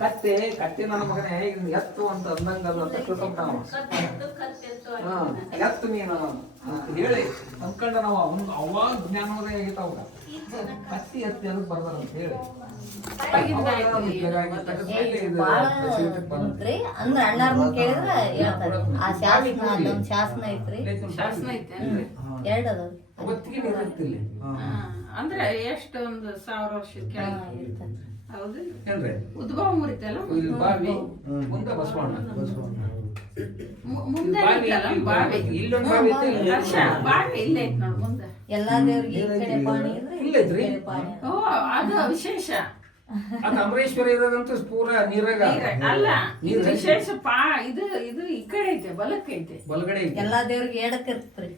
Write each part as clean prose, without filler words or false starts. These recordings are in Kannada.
ಕತ್ತೆ ಕತ್ತೆ ನನ್ನ ಮಗನೇ ಎತ್ತು ಅಂತ ಅಂದಂಗಲ್ಲ ಅಂತ ತಿಳ್ಕೊಂಡ ಎತ್ತು ನೀನು ಹೇಳಿ ಅಂದ್ಕೊಂಡ ನಾವು ಅವಾಗ ಜ್ಞಾನೋದಯ ಆಗಿತಾವ ಕತ್ತಿ ಎತ್ತಿ ಅದಕ್ಕೆ ಬರ್ದಾರ ಅಂತ ಹೇಳಿ ಅಂದ್ರೆ ಅಣ್ಣಾರ ಕೇಳಿದ್ರೆ ಆ ಶಾಸನ ಐತ್ರಿ ಎರಡು ಅದಾವ ಗೊತ್ತಿಗೆ ನೀರಿರ್ತಿಲ್ಲ ಅಂದ್ರೆ ಎಷ್ಟು ಒಂದು 1000 ವರ್ಷದ ಕೆಳಗೆ ಹೌದು ಏನ್ರಿ ಉದ್ಭವ ಮುರಿತಲ್ಲ ಬಾವಿ ಮುಂದೆ ಬಸವಣ್ಣ ಮುಂದೆ ಬಾವಿ ಇಲ್ಲೊಂದು ಬಾವಿ ಐತೆ ಬಾವಿ ಇಲ್ಲೇ ಐತೆ ನೋಡಿ ಮುಂದೆ ಎಲ್ಲಾ ದೇವ್ರಿಗೆ ಈ ಕಡೆ ಪಾಣಿ ಇಲ್ಲೈತ್ರಿ ಓ ಅದು ವಿಶೇಷ ಅದು ಅಮರೇಶ್ವರ ಇರೋದಂತೂ ಪೂರ ನೀರಾಗ ಅಲ್ಲ ಇದು ವಿಶೇಷ ಇದು ಈ ಕಡೆ ಐತೆ ಬಲಕ್ಕೆ ಐತೆ ಬಲಗಡೆ ಐತೆ ಎಲ್ಲಾ ದೇವ್ರಿಗೆ ಎಡಕ್ಕೆ ಇರ್ತರಿ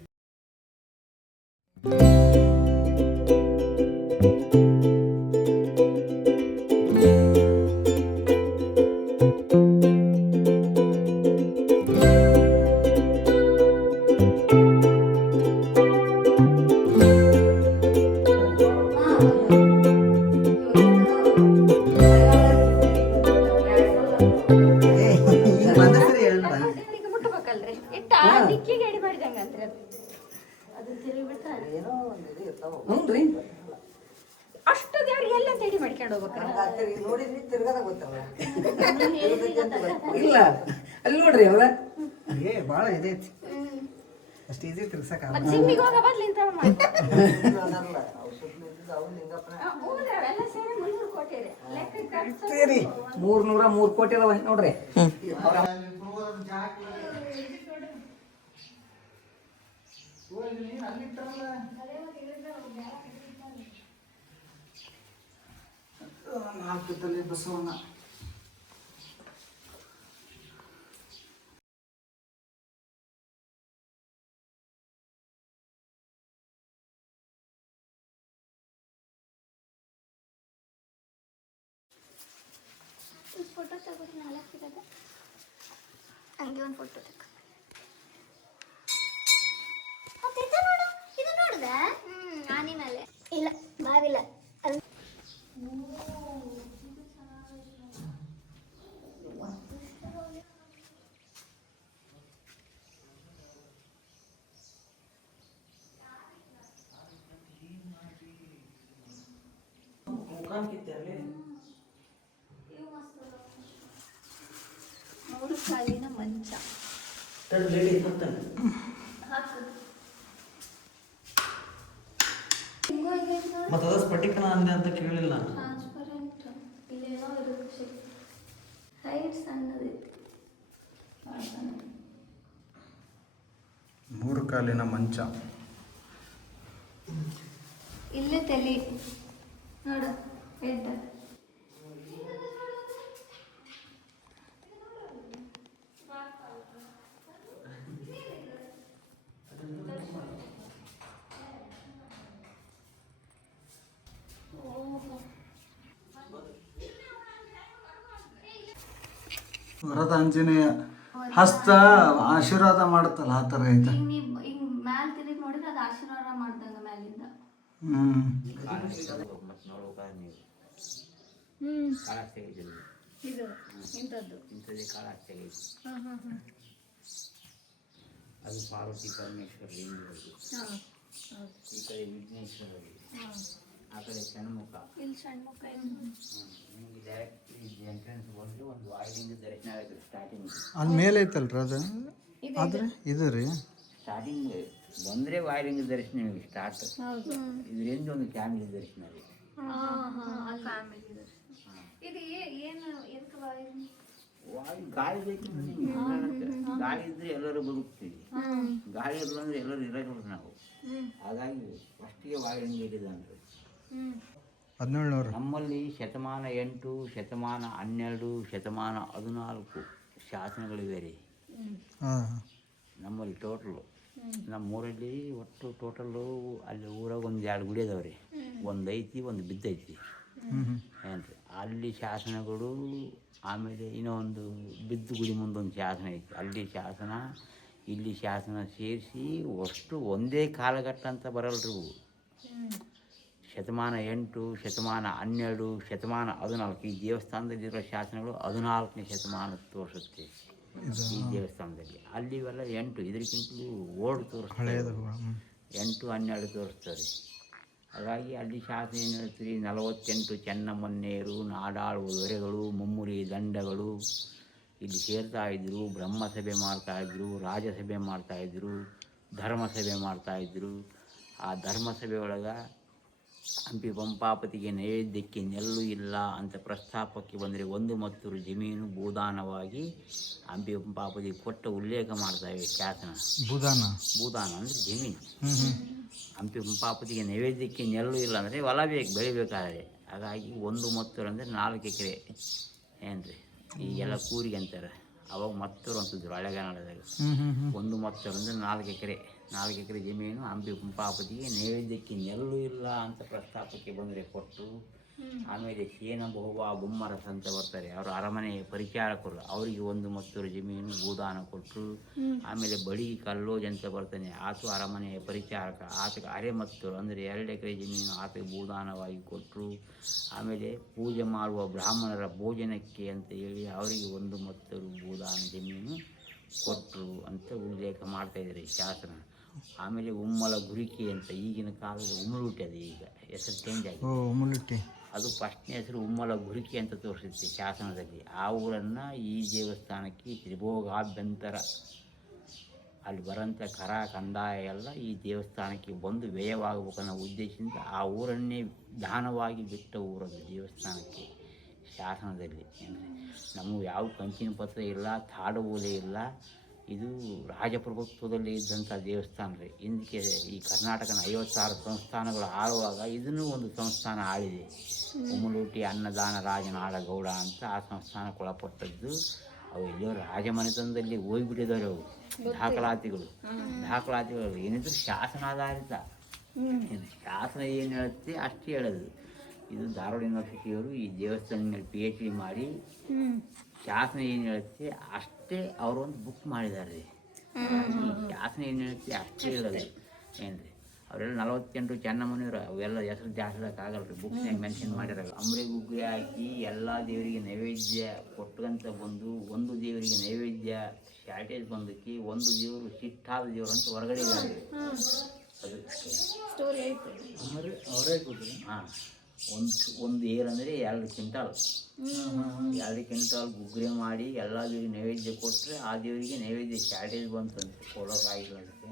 ಅಷ್ಟು ದೇವ್ರಿಗೆ ಎಲ್ಲ ತೇಡಿ ಮಾಡ್ಕೊಂಡು ಇಲ್ಲ ಅಲ್ಲಿ ನೋಡ್ರಿ ಅವ್ರ ಭಾಳ ಇದೈತಿ ಅಷ್ಟು ಈಸಿ ತಿರ್ಸಕ ಜಿಮ್ಮಿಗೆ ಹೋಗ ಬದ್ಲಿಂತ 303 ಕೋಟಿ ಅದಾವ ನೋಡ್ರಿ ನಾಲ್ಕು ತಲೆ ಬಸವಣ್ಣ ಫೋಟೋ ತಗೋರಿ 4 ಇರೋದು ಹಂಗೆ ಒಂದು ಫೋಟೋ ತಗೋ ಇದು ನೋಡ್ದ ಆನೆ ಮೇಲೆ ಇಲ್ಲ ಬಾವಿಲ್ಲ ಮೂರು ಕಾಲಿನ ಮಂಚ ಮತ್ತೆ ಅದ ಸ್ಫಟಿಕನ ಅಂದೆ ಅಂತ ಕೇಳಿಲ್ಲ. ಟ್ರಾನ್ಸ್ಪರೆಂಟ್ ಇಲ್ಲೇನೋ ಇರುತ್ತೆ ಹೈಟ್ ಸಣ್ಣದೈತಿ. ಮೂರು ಕಾಲಿನ ಮಂಚ. ಇಲ್ಲೇ ತಲೆ ನೋಡು ಹೆಡ್. ವರದ ಆಂಜನೇಯ ಹಸ್ತ ಆಶೀರ್ವಾದ ಮಾಡುತ್ತಲ್ಲ ಆ ಥರ ಐತೆ. ಈಗ ಮ್ಯಾಲ ತಿರುಗಿ ನೋಡಿದ್ರೆ ಅದು ಆಶೀರ್ವಾದ ಮಾಡ್ದಂಗ ಮ್ಯಾಲಿಂದ. ಇದು ಇಂಥದ್ದು ಅದು ಪಾರ್ವತಿ ಪರಮೇಶ್ವರ ಈ ಕಡೆ ವಿಘ್ನೇಶ್ವರ, ಆ ಕಡೆ ಷಣ್ಮುಖ. ಇಲ್ಲಿ ಷಣ್ಮುಖ ನಿಮಗೆ ಡೈರೆಕ್ಟ್ ಎಂಟ್ರೆನ್ಸ್ ಬಂದು ಒಂದು ವಾಯುಲಿಂಗ ದರ್ಶನ ಆಗುತ್ತೆ ಸ್ಟಾರ್ಟಿಂಗ್. ಅಲ್ಲಿ ಮೇಲೆ ಐತಲ್ರಿ ಅದು ಆದ್ರೆ ಇದು ರೀ ಸ್ಟಾರ್ಟಿಂಗ್ ಬಂದರೆ ವಾಯುಲಿಂಗ ದರ್ಶನ ನಿಮಗೆ ಸ್ಟಾರ್ಟ್. ಇದರಿಂದ ಒಂದು ಫ್ಯಾಮಿಲಿ ದರ್ಶನ ಇದೆ. ಇದು ಏನು ಎದಕ್ಕೆ ವಾಯು ಗಾಳಿ ಬೇಕು, ಗಾಳಿ ಇದ್ರೆ ಎಲ್ಲರೂ ಬದುಕ್ತೀವಿ, ಗಾಳಿ ಇರಲ್ಲ ಅಂದ್ರೆ ಎಲ್ಲರೂ ಇರೋಲ್ಲ ನಾವು. ಹಾಗಾಗಿ ಫಸ್ಟಿಗೆ ವಾಯುಲಿಂಗ ಇಟ್ಟಿದೆ ಅಂದ್ರೆ 1700 ನಮ್ಮಲ್ಲಿ ಶತಮಾನ 8, ಶತಮಾನ 12, ಶತಮಾನ 14 ಶಾಸನಗಳಿವೆ ರೀ ನಮ್ಮಲ್ಲಿ ಟೋಟಲು. ನಮ್ಮೂರಲ್ಲಿ ಒಟ್ಟು ಟೋಟಲ್ಲು ಅಲ್ಲಿ ಊರಾಗ ಒಂದು 2 ಗುಡಿ ಅದಾವೆ ರೀ. ಒಂದು ಐತಿ, ಒಂದು ಬಿದ್ದೈತಿ ಏನು ರೀ. ಅಲ್ಲಿ ಶಾಸನಗಳು, ಆಮೇಲೆ ಇನ್ನೊಂದು ಬಿದ್ದು ಗುಡಿ ಮುಂದೊಂದು ಶಾಸನ ಐತಿ. ಅಲ್ಲಿ ಶಾಸನ, ಇಲ್ಲಿ ಶಾಸನ ಸೇರಿಸಿ ಅಷ್ಟು ಒಂದೇ ಕಾಲಘಟ್ಟ ಅಂತ ಬರಲ್ರಿ ಇವು. ಶತಮಾನ 8, ಶತಮಾನ 12, ಶತಮಾನ 14 ಈ ದೇವಸ್ಥಾನದಲ್ಲಿರೋ ಶಾಸನಗಳು 14ನೇ ಶತಮಾನ ತೋರಿಸುತ್ತೆ ಈ ದೇವಸ್ಥಾನದಲ್ಲಿ. ಅಲ್ಲಿ ಇವೆಲ್ಲ 8, ಇದಕ್ಕಿಂತಲೂ ಓಲ್ಡ್ ತೋರಿಸ್ತಾರೆ, 8, 12 ತೋರಿಸ್ತಾರೆ. ಹಾಗಾಗಿ ಅಲ್ಲಿ ಶಾಸನ ಏನು ಹೇಳ್ತೀರಿ, 48 ಚೆನ್ನಮನ್ನೇರು, ನಾಡಾಳುವ ದೊರೆಗಳು, ಮುಮ್ಮುರಿ ದಂಡಗಳು ಇಲ್ಲಿ ಸೇರ್ತಾಯಿದ್ರು, ಬ್ರಹ್ಮಸಭೆ ಮಾಡ್ತಾಯಿದ್ರು, ರಾಜಸಭೆ ಮಾಡ್ತಾಯಿದ್ರು, ಧರ್ಮಸಭೆ ಮಾಡ್ತಾಯಿದ್ರು. ಆ ಧರ್ಮಸಭೆ ಒಳಗೆ ಹಂಪಿ ಪಂಪಾಪತಿಗೆ ನೈವೇದ್ಯಕ್ಕೆ ನೆಲ್ಲು ಇಲ್ಲ ಅಂತ ಪ್ರಸ್ತಾಪಕ್ಕೆ ಬಂದರೆ 1 ಮತ್ತೂರು ಜಮೀನು ಭೂದಾನವಾಗಿ ಹಂಪಿ ಪಂಪಾಪತಿ ಕೊಟ್ಟ ಉಲ್ಲೇಖ ಮಾಡ್ತಾಯಿವೆ ಶಾಸನ. ಭೂದಾನ ಅಂದರೆ ಜಮೀನು. ಹಂಪಿ ಪಂಪಾಪತಿಗೆ ನೈವೇದ್ಯಕ್ಕೆ ನೆಲ್ಲು ಇಲ್ಲ ಅಂದರೆ ಹೊಲ ಬೇಕು, ಬೆಳಿಬೇಕಾದ್ರೆ. ಹಾಗಾಗಿ 1 ಮತ್ತೂರು ಅಂದರೆ 4 ಎಕರೆ ಏನು ರೀ. ಈಗೆಲ್ಲ ಕೂರಿಗೆ ಅಂತಾರೆ, ಅವಾಗ ಮತ್ತೂರು ಅಂತಿದ್ರು ಹಳೆಗನ್ನಡದಾಗ. 1 ಮತ್ತೂರು ಅಂದರೆ 4 ಎಕರೆ. 4 ಎಕರೆ ಜಮೀನು ಹಂಪಿ ಪಂಪಾಪತಿಗೆ ನೈವೇದ್ಯಕ್ಕೆ ನೆಲ್ಲು ಇಲ್ಲ ಅಂತ ಪ್ರಸ್ತಾಪಕ್ಕೆ ಬಂದರೆ ಕೊಟ್ಟು. ಆಮೇಲೆ ಸೇನ ಬಹುಬಾ ಬೊಮ್ಮರಸ ಅಂತ ಬರ್ತಾರೆ, ಅವರು ಅರಮನೆ ಪರಿಚಾರಕರು, ಅವರಿಗೆ 1 ಮತ್ತೂರು ಜಮೀನು ಭೂದಾನ ಕೊಟ್ಟರು. ಆಮೇಲೆ ಬಡಿ ಕಲ್ಲೋಜ್ ಅಂತ ಬರ್ತಾನೆ, ಆತ ಅರಮನೆ ಪರಿಚಾರಕ, ಆತಗೆ ಅರೆ ಮತ್ತೂರು ಅಂದರೆ 2 ಎಕರೆ ಜಮೀನು ಆತಗೆ ಭೂದಾನವಾಗಿ ಕೊಟ್ಟರು. ಆಮೇಲೆ ಪೂಜೆ ಮಾಡುವ ಬ್ರಾಹ್ಮಣರ ಭೋಜನಕ್ಕೆ ಅಂತ ಹೇಳಿ ಅವರಿಗೆ 1 ಮತ್ತೂರು ಭೂದಾನ ಜಮೀನು ಕೊಟ್ಟರು ಅಂತ ಉಲ್ಲೇಖ ಮಾಡ್ತಾಯಿದ್ದಾರೆ ಶಾಸನ. ಆಮೇಲೆ ಉಮ್ಮಲ ಗುರಿಕೆ ಅಂತ, ಈಗಿನ ಕಾಲದ ಉಮ್ಮಲುಟ್ಟಿ, ಅದು ಈಗ ಹೆಸರು ಚೇಂಜ್ ಆಗಿದೆ. ಅದು ಫಸ್ಟ್ನೇ ಹೆಸರು ಉಮ್ಮಲ ಗುರಿಕೆ ಅಂತ ತೋರಿಸುತ್ತೆ ಶಾಸನದಲ್ಲಿ. ಆ ಊರನ್ನು ಈ ದೇವಸ್ಥಾನಕ್ಕೆ ತ್ರಿಭೋಗಾಭ್ಯಂತರ ಅಲ್ಲಿ ಬರೋಂಥ ಕರ ಕಂದಾಯ ಎಲ್ಲ ಈ ದೇವಸ್ಥಾನಕ್ಕೆ ಬಂದು ವ್ಯಯವಾಗಬೇಕನ್ನೋ ಉದ್ದೇಶದಿಂದ ಆ ಊರನ್ನೇ ದಾನವಾಗಿ ಬಿಟ್ಟ ಊರದು ದೇವಸ್ಥಾನಕ್ಕೆ ಶಾಸನದಲ್ಲಿ. ನಮಗೆ ಯಾವ ಕಂಚಿನ ಪತ್ರ ಇಲ್ಲ, ತಾಡುವುದೇ ಇಲ್ಲ. ಇದು ರಾಜಪ್ರಭುತ್ವದಲ್ಲಿ ಇದ್ದಂಥ ದೇವಸ್ಥಾನ ರೀ. ಹಿಂದಕ್ಕೆ ಈ ಕರ್ನಾಟಕನ 56 ಸಂಸ್ಥಾನಗಳು ಆಳುವಾಗ ಇದನ್ನೂ ಒಂದು ಸಂಸ್ಥಾನ ಆಳಿದೆ. ಉಮ್ಮಲೂಟಿ ಅನ್ನದಾನ ರಾಜನಾಡಗೌಡ ಅಂತ ಆ ಸಂಸ್ಥಾನಕ್ಕೆ ಒಳಪಟ್ಟದ್ದು. ಅವು ಎಲ್ಲೋ ರಾಜಮನೆತನದಲ್ಲಿ ಹೋಗಿಬಿಟ್ಟಿದ್ದಾರೆ ಅವು ದಾಖಲಾತಿಗಳು. ಏನಿದ್ರು ಶಾಸನ ಆಧಾರಿತ. ಶಾಸನ ಏನು ಹೇಳುತ್ತೆ ಅಷ್ಟೇ ಹೇಳೋದು. ಇದು ಧಾರವಾಡ ಯೂನಿವರ್ಸಿಟಿಯವರು ಈ ದೇವಸ್ಥಾನದ ಮೇಲೆ PhD ಮಾಡಿ ಶಾಸನ ಏನು ಹೇಳುತ್ತೆ ಅಷ್ಟೇ ಅವರೊಂದು ಬುಕ್ ಮಾಡಿದ್ದಾರೆ ರೀ. ಈ ಶಾಸನ ಏನು ಹೇಳುತ್ತೆ ಅಷ್ಟೇ ಹೇಳೋದು ಏನು ರೀ. ಅವರೆಲ್ಲ 48 ಚೆನ್ನಮನೆಯವರು, ಅವೆಲ್ಲ ಹೆಸರು ಜಾಸ್ತಿದಾಗಲ್ಲ ರೀ, ಬುಕ್ಸ್ನಾಗ ಮೆನ್ಷನ್ ಮಾಡಿರೋದು. ಅಂಬ್ರೆ ಗುಗ್ರಿ ಹಾಕಿ ಎಲ್ಲ ದೇವರಿಗೆ ನೈವೇದ್ಯ ಕೊಟ್ಕೊಂತ ಬಂದು, ಒಂದು ದೇವರಿಗೆ ನೈವೇದ್ಯ ಶಾರ್ಟೇಜ್ ಬಂದಕ್ಕೆ, ಒಂದು ದೇವರು ಸಿಟ್ಟಾದ ದೇವರು ಅಂತ ಹೊರಗಡೆ ಇದ್ದಾರೆ. ಅದು ಅವರೇ ಕೊಟ್ಟರು. ಹಾಂ, ಒಂದು ಏರಂದರೆ 2 ಕ್ವಿಂಟಾಲ್ 2 ಕ್ವಿಂಟಾಲ್ ಗುಗ್ರೆ ಮಾಡಿ ಎಲ್ಲ ದೇವರಿಗೆ ನೈವೇದ್ಯ ಕೊಟ್ಟರೆ ಆ ದೇವರಿಗೆ ನೈವೇದ್ಯ ಶಾರ್ಟೇಜ್ ಬಂತಂತೆ ಕೊಡೋಕ್ಕಾಗಿಲ್ಲ ಅದಕ್ಕೆ.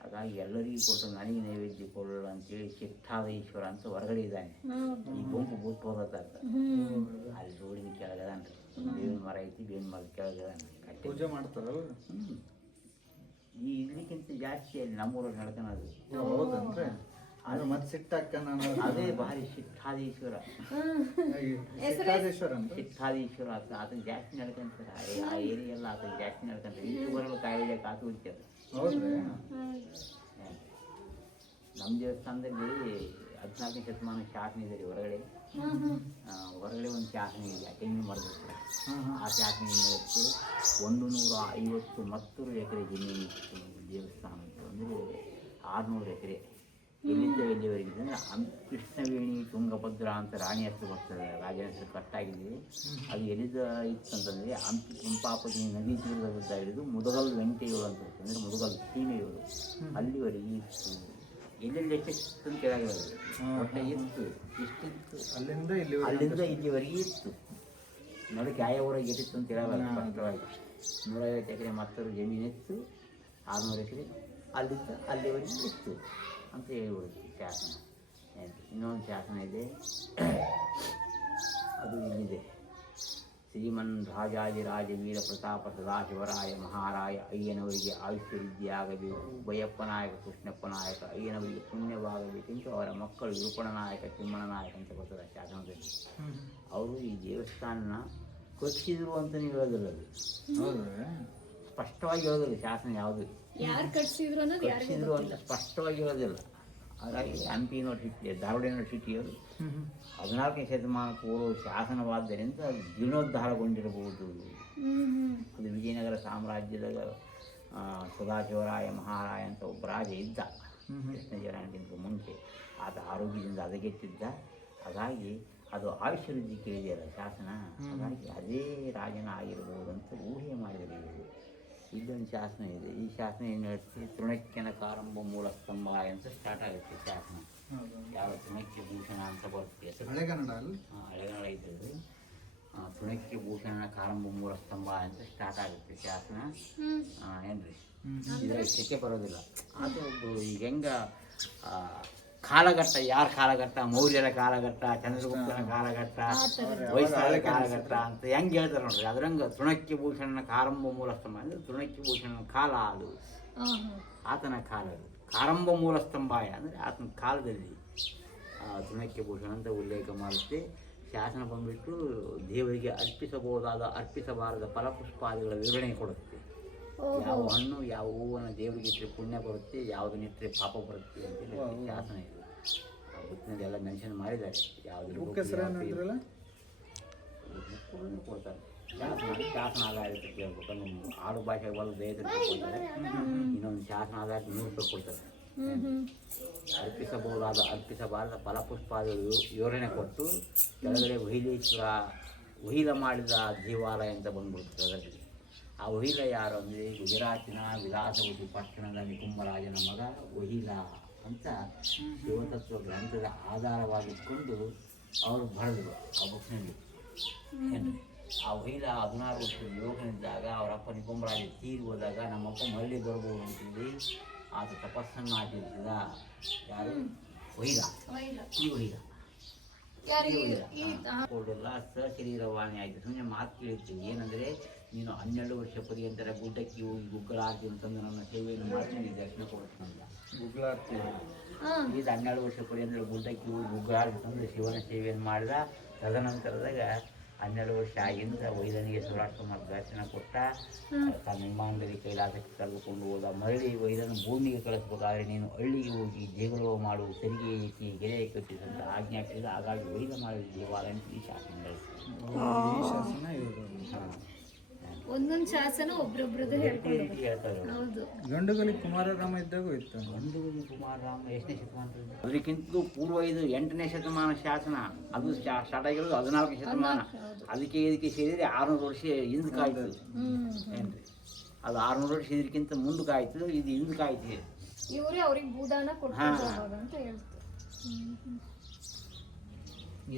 ಹಾಗಾಗಿ ಎಲ್ಲರಿಗೂ ಕೊಟ್ಟು ನನಗೆ ನೈವೇದ್ಯ ಕೊಡೋಲ್ಲ ಅಂತೇಳಿ ಚಿಟ್ಟಾದೇಶ್ವರ ಅಂತ ಹೊರಗಡೆ ಇದ್ದಾನೆ. ಈ ಗುಂಪು ಬಿಟ್ಟು ಹೋಗತ್ತಾಗ ಅಲ್ಲಿ ರೋಡಿನ ಕೆಳಗದಾನ್ರಿ, ಬೇವಿನ ಮರ ಐತಿ, ಬೇವಿನ ಮರದ ಕೆಳಗದಾನೆ. ಪೂಜೆ ಮಾಡ್ತಾರಲ್ಲ. ಈ ಇಡ್ಲಿಕ್ಕಿಂತ ಜಾಸ್ತಿ ಅಲ್ಲಿ ನಮ್ಮೂರಾಗ ನಡ್ಕೊಳೋದು. ಹೌದನ್ರಿ? ಅದು ಮತ್ತೆ ಸಿಟ್ಟಾಕನ ಅದೇ ಭಾರಿ ಸಿಟ್ಟಾದೀಶ್ವರ. ಸಿಟ್ಟಾದೇಶ್ವರ ಅಂತ ಸಿಟ್ಟಾದೀಶ್ವರ ಆತನ ಜಾಸ್ತಿ ನಡ್ಕೊಂತಾರೆ. ಆ ಏರಿಯಾ ಎಲ್ಲ ಆತನ ಜಾಸ್ತಿ ನಡ್ಕೊಂತಾರೆ. ಇಷ್ಟು ಬರಲು ಕಾಯಿಲೆ ಕಾತು ಹೋಗ್ತಾರೆ. ಹೌದ್ರಿ? ನಮ್ಮ ದೇವಸ್ಥಾನದಲ್ಲಿ 14ನೇ ಶತಮಾನ ಶಾಸನ ಇದೆ ರೀ. ಹೊರಗಡೆ ಒಂದು ಶಾಸನ ಇದೆ, ತೆಂಗಿನ ಮರದ ಆ ಶಾಸನ ಇರುತ್ತೆ. 150 ಮತ್ತೂರು ಎಕರೆ ಜಮೀನು ಇತ್ತು ದೇವಸ್ಥಾನ ಅಂತ. ಅಂದರೆ 600 ಎಕರೆ. ಎಲ್ಲಿಂದ ಎಲ್ಲಿವರೆಗೆ ಅಂದರೆ ಕೃಷ್ಣವೇಣಿ ತುಂಗಭದ್ರಾ ಅಂತ ರಾಣಿ ಹೆಸರು ಬರ್ತದೆ, ರಾಜನ ಹೆಸರು ಕಟ್ಟಾಗಿದೆ. ಅದು ಎಲ್ಲಿಂದ ಇತ್ತಂತಂದರೆ ಹಂಪಿ ಪಂಪಾಪತಿ ನದಿ ತೀರದ ಹಿಡಿದು ಮುದಗಲ್ ವೆಂಕಟೇಶ್ವರ ಅಂತ ಇರುತ್ತೆ, ಅಂದರೆ ಮುದಗಲ್ ಸೀಮೆಯವರು ಅಲ್ಲಿವರೆಗೆ ಇತ್ತು. ಎಲ್ಲೆಲ್ಲಿ ಎಷ್ಟೆಷ್ಟು ಅಂತ ಕೇಳಾಗಿರೋದು ಒಟ್ಟೆ ಇತ್ತು, ಇಷ್ಟಿತ್ತು. ಅಲ್ಲಿಂದ ಇಲ್ಲಿವರೆಗೆ ಇತ್ತು. ನೋಡಕ್ಕೆ ಯಾವ ಊರಾಗ ಎಷ್ಟಿತ್ತು ಅಂತ ಹೇಳಲ್ಲ ಸ್ಪಷ್ಟವಾಗಿ. 150 ಎಕರೆ ಮತ್ತೊಂದು ಜಮೀನಿತ್ತು, 600 ಎಕರೆ ಅಲ್ಲಿಂದ ಅಲ್ಲಿವರೆಗೆ ಇತ್ತು ಅಂತ ಹೇಳ್ಬಿಡುತ್ತೆ ಶಾಸನ. ಇನ್ನೊಂದು ಶಾಸನ ಇದೆ, ಅದು ಇಲ್ಲಿದೆ. ಶ್ರೀಮನ್ ರಾಜಾದಿರಾಜ ವೀರ ಪ್ರತಾಪ ಸದಾಶಿವರಾಯ ಮಹಾರಾಯ ಅಯ್ಯನವರಿಗೆ ಆಯುಷ್ಯ ವಿದ್ಯೆಯಾಗಬೇಕು, ಬಯ್ಯಪ್ಪ ನಾಯಕ ಕೃಷ್ಣಪ್ಪ ನಾಯಕ ಅಯ್ಯನವರಿಗೆ ಪುಣ್ಯವಾಗಬೇಕೆಂದು ಅವರ ಮಕ್ಕಳು ವಿರೂಪಣ ನಾಯಕ ತಿಮ್ಮಣ ನಾಯಕ ಅಂತ ಬರ್ತದೆ ಶಾಸನದಲ್ಲಿ. ಅವರು ಈ ದೇವಸ್ಥಾನ ಕಟ್ಟಿಸಿದ್ರು ಅಂತ ನೀವು ಹೇಳೋದಿಲ್ಲ. ಅದು ಸ್ಪಷ್ಟವಾಗಿ ಹೇಳೋದಿಲ್ಲ ಶಾಸನ ಯಾವುದು ಕಟ್ಟಿಸಿದ್ರು ಅಂತ ಸ್ಪಷ್ಟವಾಗಿ ಹೇಳೋದಿಲ್ಲ. ಹಾಗಾಗಿ ಹಂಪಿ ಯೂನಿವರ್ಸಿಟಿ, ಧಾರವಾಡ ಯೂನಿವರ್ಸಿಟಿಯವರು 14ನೇ ಶತಮಾನ ಪೂರ್ವ ಶಾಸನವಾದ್ದರಿಂದ ಅದು ಜೀರ್ಣೋದ್ಧಾರಗೊಂಡಿರಬಹುದು. ಅದು ವಿಜಯನಗರ ಸಾಮ್ರಾಜ್ಯದ ಸದಾಶಿವರಾಯ ಮಹಾರಾಯ ಅಂತ ಒಬ್ಬ ರಾಜ ಇದ್ದ, ಕೃಷ್ಣದೇವರಾಯನಿಗಿಂತ ಮುಂಚೆ. ಆತ ಆರೋಗ್ಯದಿಂದ ಹದಗೆಟ್ಟಿದ್ದ. ಹಾಗಾಗಿ ಅದು ಆಯುಷ್ಯ ವೃದ್ಧಿ ಕೇಳಿದೆಯಲ್ಲ ಶಾಸನ, ಹಾಗಾಗಿ ಅದೇ ರಾಜನ ಆಗಿರ್ಬೋದು ಅಂತ ಊಹೆ ಮಾಡಿದರೆ. ಇಲ್ಲೊಂದು ಶಾಸನ ಇದೆ. ಈ ಶಾಸನ ಏನು ಹೇಳ್ತೀವಿ, ತೃಣಕ್ಯನ ಕಾರಂಭ ಮೂಲ ಸ್ತಂಭ ಅಂತ ಸ್ಟಾರ್ಟ್ ಆಗುತ್ತೆ ಶಾಸನ. ಯಾವ ತೃಣಕ್ಯ ಭೂಷಣ ಅಂತ ಬರುತ್ತೆ ಹೆಸರು, ಹಳೆಗನ್ನಡ ಇದ್ದದ್ದು. ತೃಣಕ್ಯ ಭೂಷಣ ಕಾರಂಭ ಮೂಲ ಸ್ತಂಭ ಅಂತ ಸ್ಟಾರ್ಟ್ ಆಗುತ್ತೆ ಶಾಸನ. ಏನ್ರಿ ಇದರಲ್ಲಿ ಶೆಕೆ ಬರೋದಿಲ್ಲ. ಅದು ಒಬ್ಬರು ಈಗ ಹೆಂಗ ಕಾಲಘಟ್ಟ, ಯಾರ ಕಾಲಘಟ್ಟ, ಮೌರ್ಯರ ಕಾಲಘಟ್ಟ, ಚಂದ್ರಗುಪ್ತನ ಕಾಲಘಟ್ಟ, ಹೊಯ್ಸಳರ ಕಾಲಘಟ್ಟ ಅಂತ ಹೆಂಗೆ ಹೇಳ್ತಾರೆ ನೋಡ್ರಿ. ಅದ್ರಂಗೆ ತೃಣಕ್ಯ ಭೂಷಣನ ಕಾರಂಭ ಮೂಲ ಸ್ತಂಭ ಅಂದರೆ ತೃಣಕ್ಯ ಭೂಷಣನ ಕಾಲ, ಅದು ಆತನ ಕಾಲ. ಅದು ಕಾರಂಭ ಮೂಲ ಸ್ತಂಭಾಯ ಅಂದರೆ ಆತನ ಕಾಲದಲ್ಲಿ ತೃಣಕ್ಯ ಭೂಷಣ ಅಂತ ಉಲ್ಲೇಖ ಮಾಡುತ್ತೆ. ಶಾಸನ ಬಂದ್ಬಿಟ್ಟು ದೇವರಿಗೆ ಅರ್ಪಿಸಬಹುದಾದ ಅರ್ಪಿಸಬಾರದ ಫಲಪುಷ್ಪಾದಿಗಳ ವಿವರಣೆ ಕೊಡುತ್ತೆ. ಯಾವ ಹಣ್ಣು ಯಾವ ಹೂವನ್ನು ದೇವರಿಗೆ ಇಟ್ಟರೆ ಪುಣ್ಯ ಬರುತ್ತೆ, ಯಾವುದನ್ನಿಟ್ಟರೆ ಪಾಪ ಬರುತ್ತೆ ಅಂತೇಳಿ ಶಾಸನ ಇದೆ. ಆ ಬುಕ್ಕಿನಲ್ಲಿ ಎಲ್ಲ ಮೆನ್ಷನ್ ಮಾಡಿದ್ದಾರೆ. ಯಾವುದ್ರ ಕೊಡ್ತಾರೆ ಶಾಸನ ಆಧಾರಿತ ಕೇಳ್ಬೇಕಂದ್ರೆ ಆಡು ಭಾಷೆ ಒಲ್ಲ ಬೇರೆ ಕೊಡ್ತಾರೆ. ಇನ್ನೊಂದು ಶಾಸನ ಆಧಾರಿತ 100 ರೂಪಾಯಿ ಕೊಡ್ತಾರೆ. ಅರ್ಪಿಸಬಹುದಾದ ಅರ್ಪಿಸಬಾರದ ಫಲಪುಷ್ಪಾದಿಗಳು ವಿವರಣೆ ಕೊಟ್ಟು ಕೆಳಗಡೆ ವಹಿಲ ಮಾಡಿದ ದೇವಾಲಯ ಅಂತ ಬಂದ್ಬಿಡ್ತದೆ. ಅದರಲ್ಲಿ ಆ ವಹಿಲ ಯಾರು ಅಂದರೆ ಗುಜರಾತಿನ ವಿಲಾಸವತಿ ಪಟ್ಟಣದ ನಿಕುಂಭರಾಜನ ಮಗ ವಹಿಲ ಅಂತ ಶಿವತತ್ವ ಗ್ರಂಥದ ಆಧಾರವಾಗಿಟ್ಕೊಂಡು ಅವರು ಬರೆದರು ಆ ಬುಕ್ನಲ್ಲಿ. ಆ ವಹಿಲ 16 ವರ್ಷದ ಯುವಕನಿದ್ದಾಗ ಅವರಪ್ಪ ನಿಕುಂಭರಾಜ ತೀರಿ ಹೋದಾಗ ನಮ್ಮಪ್ಪ ಮರಳಿ ಬರ್ಬೋದು ಅಂತೇಳಿ ಆತ ತಪಸ್ಸನ್ನು ಆಚರಿಸಿದ. ಯಾರು? ವಹಿಲ. ಈ ವಹಿಲ ಕೊಡಲ್ಲ ಸಶರೀರವಾಣಿ ಆಯಿತು. ಸುಮ್ಮನೆ ಮಾತು ಕೇಳಿರ್ತೀವಿ. ಏನಂದರೆ ನೀನು 12 ವರ್ಷ ಪರ್ಯಂತರ ಗುಡ್ಡಕ್ಕೆ ಹೋಗಿ ಗುಗ್ಗಳಾರ್ತಿ ಅಂತಂದು ನನ್ನ ಸೇವೆಯನ್ನು ಮಾಡ್ತೀನಿ, ದರ್ಶನ ಕೊಡ್ತೀನಲ್ಲ ಗುಗ್ಗಳಾರ್ತಿ. ಇದು 12 ವರ್ಷ ಪರ್ಯಂತರ ಗುಡ್ಡಕ್ಕೆ ಹೋಗಿ ಗುಗ್ಗಳಾರ್ತಿ ತಂದು ಶಿವನ ಸೇವೆಯನ್ನು ಮಾಡಿದ. ತದನಂತರದಾಗ 12 ವರ್ಷ ಆಗಿಂದ ವೈದ್ಯನಿಗೆ ಶಿವರಾಜಕುಮಾರ್ ದರ್ಶನ ಕೊಟ್ಟ. ತನ್ನ ವಿಮಾನದಲ್ಲಿ ಕೈಲಾಸಕ್ಕೆ ಕರೆದುಕೊಂಡು ಹೋದ. ಮರಳಿ ವೈದ್ಯನ ಭೂಮಿಗೆ ಕಳಿಸ್ಬೇಕಾದ್ರೆ ನೀನು ಹಳ್ಳಿಗೆ ಹೋಗಿ ದೇಗುಲ ಮಾಡು, ತೆರಿಗೆ ಏಕಿ ಗೆರೆ ಕಟ್ಟಿದಂತ ಆಜ್ಞಾಪಿಸಿದ. ಹಾಗಾಗಿ ವೈದ್ಯ ಮಾಡಿದ ದೇವಾಲಯ ಈ ಶಾಸನಗಳು. ಒಂದೊಂದು ಶಾಸನ ಒಬ್ರೊಬ್ರದ್ದು ಹೇಳ್ತಾರೆ. ಗಂಡುಗಲಿ ಕುಮಾರರಾಮ ಇದ್ದಾಗೂ ಇತ್ತು. ಗಂಡುಗಲಿ ಕುಮಾರರಾಮ ಎಷ್ಟನೇ ಶತಮಾನ? ಅದಕ್ಕಿಂತಲೂ ಪೂರ್ವ ಇದು 8ನೇ ಶತಮಾನ ಶಾಸನ. ಅದು ಸ್ಟಾರ್ಟ್ ಆಗಿರೋದು 14ನೇ ಶತಮಾನ. ಅದಕ್ಕೆ ಇದಕ್ಕೆ ಸೇರಿದರೆ 600 ವರ್ಷ ಹಿಂದಕ್ಕಾಯ್ತು. ಏನ್ರಿ ಅದು 600 ವರ್ಷ ಇದಕ್ಕಿಂತ ಮುಂದಕ್ಕಾಯ್ತು, ಇದು ಹಿಂದಕ್ಕಾಯ್ತು. ಇವರೇ ಅವ್ರಿಗೆ ಭೂದಾನ ಕೊಡ್ತಾರೆ ಅಂತ ಹೇಳ್ತಾರೆ.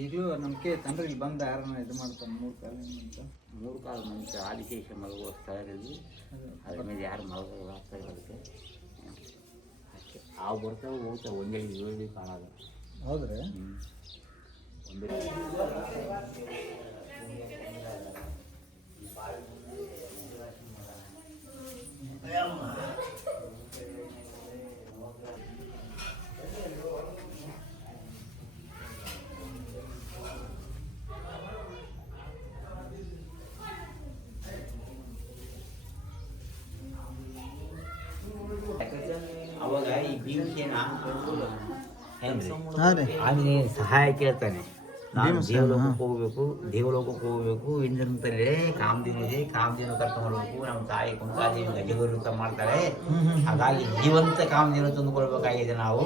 ಈಗಲೂ ನಂಬಿಕೆ ಐತಂದ್ರೆ ಇಲ್ಲಿ ಬಂದು ಯಾರನ್ನ ಇದು ಮಾಡ್ತಾನೆ 3 ಕಾಲಿನ ಅಂತ. 3 ಕಾಲು ಮನುಷ್ಯ ಆದಿಶೇಷ ಮಲಗುವ ಸ್ಥಳ ಇದು. ಅದ್ರ ಮೇಲೆ ಯಾರು ಮಲಗೋದು ಆಗ್ತಾ ಇರೋದಕ್ಕೆ ಅಷ್ಟೇ. ಹಾವು ಬರ್ತಾವೆ ಹೋಗ್ತಾವೆ, ಒಂದೇ ಏಳು ಕಾಣೋದು. ಹೌದ್ರಿ? ಒಂದೇ ಅವಾಗ ಈ ಭೀಮಸೇನ ಆಂಜನೇಯ ಸಹಾಯ ಕೇಳ್ತಾನೆ. ನಾನು ದೇವಲೋಕಕ್ಕೆ ಹೋಗ್ಬೇಕು, ದೇವಲೋಕಕ್ಕೆ ಹೋಗ್ಬೇಕು, ಇಂದ್ರನಂತಲ್ಲೇ ಕಾಮಧೇನು ಇದೆ, ಕಾಮಧೇನು ಕರ್ಕೊಂಡು ಬರ್ಬೇಕು, ನಮ್ಮ ತಾಯಿ ಕುಂತಾದೇವಿ ಗಜಗರುತ ಮಾಡ್ತಾಳೆ, ಹಾಗಾಗಿ ಜೀವಂತ ಕಾಮಧೇನು ತಂದುಕೊಳ್ಬೇಕಾಗಿದೆ ನಾವು.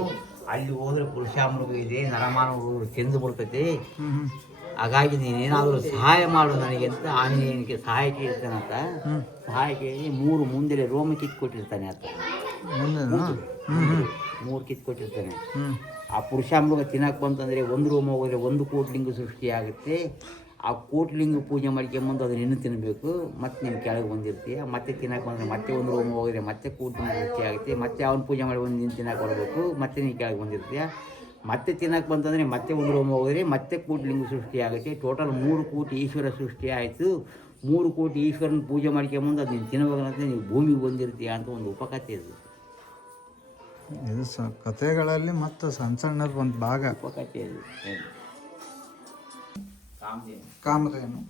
ಅಲ್ಲಿ ಹೋದ್ರೆ ಪುರುಷಾಮೃಗ ಇದೆ, ನರಮಾನವರು ಚೆಂದು ಬಿಡ್ತೈತಿ, ಹಾಗಾಗಿ ನೀನೇನಾದರೂ ಸಹಾಯ ಮಾಡು ನನಗೆ ಅಂತ ಆಂಜನೇಯನಿಗೆ ಸಹಾಯ ಕೇಳ್ತಾನಂತ. ಸಹಾಯ ಕೇಳಿ 3 ಮುಂದೆ ರೋಮ ಕಿತ್ಕೊಟ್ಟಿರ್ತಾನೆ ಆತ. 3 ಕಿತ್ಕೊಟ್ಟಿರ್ತಾನೆ. ಆ ಪುರುಷಾಮೃಗ ತಿನ್ನಕ್ಕೆ ಬಂತಂದರೆ 1 ರೋಮ ಹೋದರೆ 1 ಕೋಟಿಲಿಂಗ ಸೃಷ್ಟಿಯಾಗುತ್ತೆ. ಆ ಕೋಟಿಲಿಂಗ ಪೂಜೆ ಮಾಡ್ಕೊಂಬಂದು ಅದನ್ನ ಇನ್ನೂ ತಿನ್ನಬೇಕು. ಮತ್ತೆ ನಿಮ್ಮ ಕೆಳಗೆ ಬಂದಿರ್ತೀಯ. ಮತ್ತೆ ತಿನ್ನಕ್ಕೆ ಬಂದರೆ ಮತ್ತೆ 1 ರೋಮ ಹೋದರೆ ಮತ್ತೆ ಕೋಟಿಲಿಂಗ ಸೃಷ್ಟಿಯಾಗುತ್ತೆ. ಮತ್ತೆ ಅವನು ಪೂಜೆ ಮಾಡಿ ಒಂದು ನೀನು ತಿನ್ನಕ್ಕೆ ಬರಬೇಕು. ಮತ್ತೆ ನೀನು ಕೆಳಗೆ ಬಂದಿರ್ತೀಯ. ಮತ್ತೆ ತಿನ್ನಕ್ಕೆ ಬಂತಂದರೆ ಮತ್ತೆ 1 ರೋಮ ಹೋದರೆ ಮತ್ತೆ ಕೋಟಿಲಿಂಗ ಸೃಷ್ಟಿಯಾಗುತ್ತೆ. ಟೋಟಲ್ 3 ಕೋಟಿ ಈಶ್ವರ ಸೃಷ್ಟಿ ಆಯಿತು. 3 ಕೋಟಿ ಈಶ್ವರನ ಪೂಜೆ ಮಾಡ್ಕೊಂಬಂದು ಅದು ನೀನು ತಿನ್ನಬೇಕಂತ ನೀವು ಭೂಮಿಗೆ ಬಂದಿರ್ತೀಯ ಅಂತ ಒಂದು ಉಪಕಥೆ ಇದು. ಇದು ಕಥೆಗಳಲ್ಲಿ ಮತ್ತು ಸಣ್ಣ ಸಣ್ಣದು ಒಂದು ಭಾಗ. ಉಪಕಥೆ ಇದು ಕಾಮಧೇನು.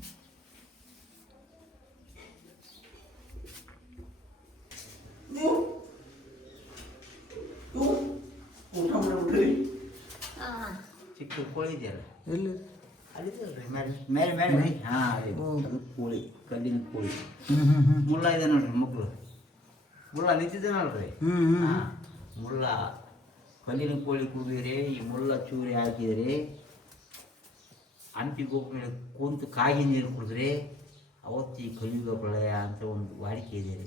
ಚಿಕ್ಕ ಕೋಳಿ ಇದೆಯಲ್ಲ ಎಲ್ಲಿ? ಅಲ್ಲಿದ್ದಲ್ರಿ ಮೇಲೆ ಮೇಲೆ ಮೇಲೆ. ಹಾಂ ಅದು ಕೋಳಿ, ಕಲ್ಲಿನ ಕೋಳಿ. ಮುಳ್ಳ ಇದೆ ನೋಡ್ರಿ ಮಕ್ಕಳು. ಮುಳ್ಳ ನಿಂತಿದ್ದಾನಲ್ರಿ, ಮುಳ್ಳ ಕಲ್ಲಿನ ಕೋಳಿ ಕೂಗಿದ್ರೆ ಈ ಮುಳ್ಳ ಚೂರಿ ಹಾಕಿದರೆ ಹಂಪಿ ಗೋಪು ಮೇಲೆ ಕುಂತು ಕಾಗಿ ನೀರು ಕುಡಿದ್ರೆ ಅವತ್ತು ಈ ಕಲಿಯುಗ ಪ್ರಳಯ ಅಂತ ಒಂದು ವಾಡಿಕೆ ಇದೆ ರೀ.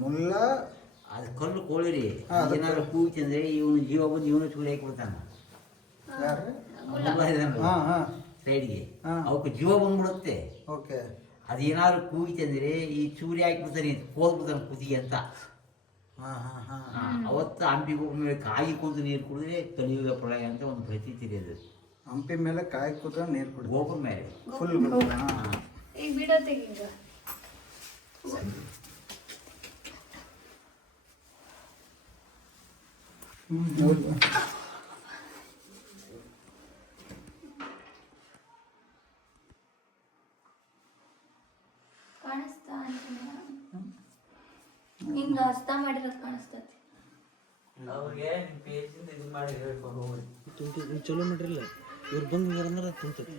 ಮುಲ್ಲ ಅದು ಕಲ್ಲು ಕೋಳಿ ರೀ. ಏನಾದ್ರು ಕೂಗಿತಂದ್ರೆ ಇವನು ಜೀವ ಬಂದು ಇವನು ಚೂರಿ ಹಾಕಿಬಿಡ್ತಾನ. ಸೈಡ್ಗೆ ಅವಕ್ಕೆ ಜೀವ ಬಂದ್ಬಿಡುತ್ತೆ. ಅದೇನಾದ್ರು ಕೂಗಿತಂದ್ರೆ ಈ ಚೂರಿ ಹಾಕಿಬಿಡ್ತಾನೆ, ಕೋದ್ಬಿಡ್ತಾನೆ ಕುದಿಗೆ ಅಂತ. ಅವತ್ತು ಹಂಪಿ ಗೋಪು ಮೇಲೆ ಕಾಯಿ ಕುಂತು ನೀರು ಕುಡಿದ್ರೆ ಕಲಿಯುಗ ಪ್ರಳಯ ಅಂತ ಒಂದು ಪ್ರತೀತಿ ಇದೆ. ಅದು ಹಂಪಿ ಮೇಲೆ ಕಾಯಿ ಕೂತ ನೀರು ಕುಡಿ, ಗೋಪುರ ಮೇಲೆ ಫುಲ್. ಈಗ ವಿಡಿಯೋ ತೆಗೀಗ. ಕಾಣಿಸ್ತಾ ಹಿಂಗ ಹಸ್ತ ಮಾಡಿರೋದು ಕಾಣಿಸ್ತತಿ. ಅವ್ರಿಗೆ ನಿಮ್ಮ ಪೇಜಿಂದ ಇದು ಮಾಡಿ ಹೇಳ್ಕೊಂಡು ಹೋಗಿ ಚಲೋ ಮಾಡ್ರಿಲ್ಲ ಇವ್ರು ಬಂದು ಅಂದ್ರೆ ತಿಂತದೆ.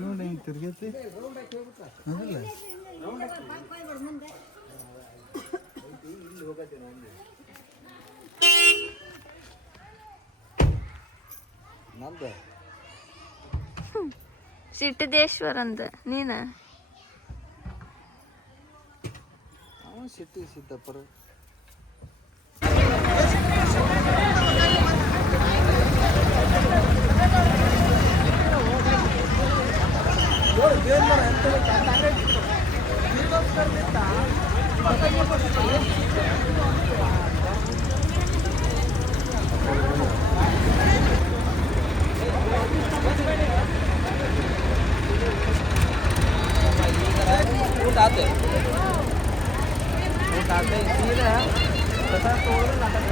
ನೋಡಿ ಹಿಂಗೆ ತಿರ್ಗೈತಿ ಅದಲ್ಲ ಸಿಟ್ಟಿದೇಶ್ವರ ಅಂತ ನೀನ ಸಿಟ್ಟಿ ಸಿದ್ದಪ್ಪರ. ಊಟ ಆತೆ ಸೀರೆ ಪ್ರಸಾದ ತಗೊಳ್ಳೋದು ನಾಟಕ.